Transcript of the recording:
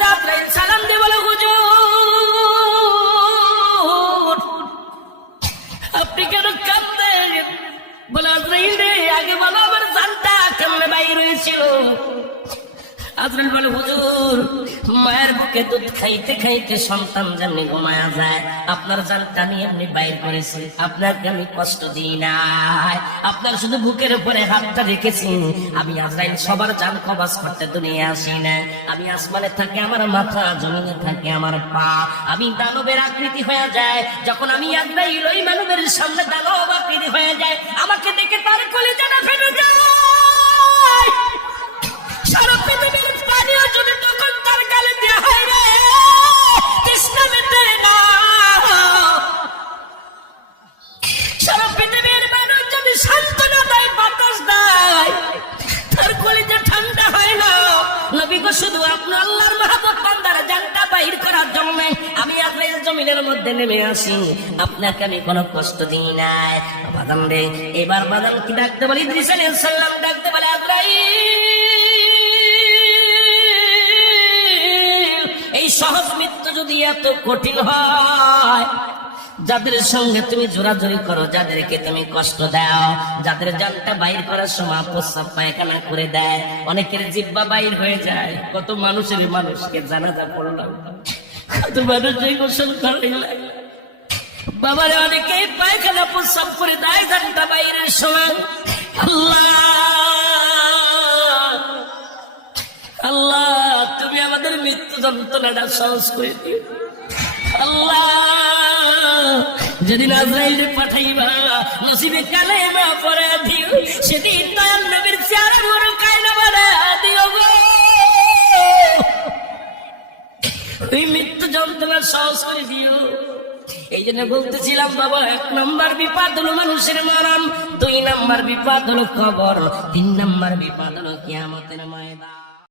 কাছে আজরাইল সালাম দিয়ে বলে, হুজুর আপনি কেন কাঁদতেন? বলে, আজরাইল রে, আগে বলো আমার জানটা কেমনে বাইর হয়েছিল। আজরাইল বলে, হুজুর মায়ের বুকে দুধ খাইতে খাইতে সন্তান যেমনি ঘুমায়া যায়, আপনার জানটা আমি এমনি বাইর করেছি। আপনাকে আমি কষ্ট দিই নাই, আপনার শুধু বুকের উপরে হাতটা রেখেছি। আমি আজরাইল সবার জান কবজ করতে দুনিয়া আসি না। আমি আসমানে থাকে আমার মাথা, জমিনে থাকে আমার পা। আমি দানবের আকৃতি হয়ে যায় যখন আমি আজরাইল ওই মানবের সামনে দানব আকৃতি হয়ে যায়, আমাকে দেখে তার কলিজাটা ফেটে যায়। সারা পৃথিবীর পানিও যদি তখন তার গালে দেওয়া হয় রে, তৃষ্ণা মেটে না। সারা পৃথিবীর মানুষ যদি সান্ত্বনা দেয়, বাতাস দেয়, তার কলিজা ঠান্ডা হয় না। নবী গো, শুধু আপনার আল্লাহর মাহবুব বান্দার জানটা বাইর করার জন্য আমি আজরাইল জমিনের মধ্যে নেমে আসি। আপনাকে আমি কোনো কষ্ট দিই নাই। বাদাম রে, এবার বাদাম কি ডাকতে বলি? ইদ্রিস আলাইহিস সালাম ডাকতে বলে, আজরাইল এই সহজ মৃত্যু যদি এত কঠিন হয়, যাদের সঙ্গে তুমি জোরাজোরি করো, যাদেরকে তুমি কষ্ট দাও, যাদের জানটা বাইর করার সময় প্রস্রাব পায়খানা করে দেয়, অনেকের জিহ্বা বাইর হয়ে যায়। কত মানুষকে জানাজা পড়লাম, কত মানুষের গোসল করাইলাম, বাবার অনেকেই পায়খানা প্রস্রাব করে দেয় জানটা বাইরের সময়। আল্লাহ তুমি আমাদের মৃত্যু যন্ত্রণাটা সহজ করে দিও। আল্লাহ যেদিন আজরাইলে পাঠাইবা, নসিবে কালেমা পড়ে দিও, সেদিন দয়াল নবীর চেহারা বড় কায়না বাড়া দিও গো। ওই মৃত্যু যন্ত্রণা সহজ করে দিও। এই জন্য বলতেছিলাম বাবা, 1 নম্বর বিপদ হলো মানুষের মরণ, 2 নম্বর বিপদ হলো কবর, 3 নম্বর বিপদ হলো কিয়ামতের ময়দান।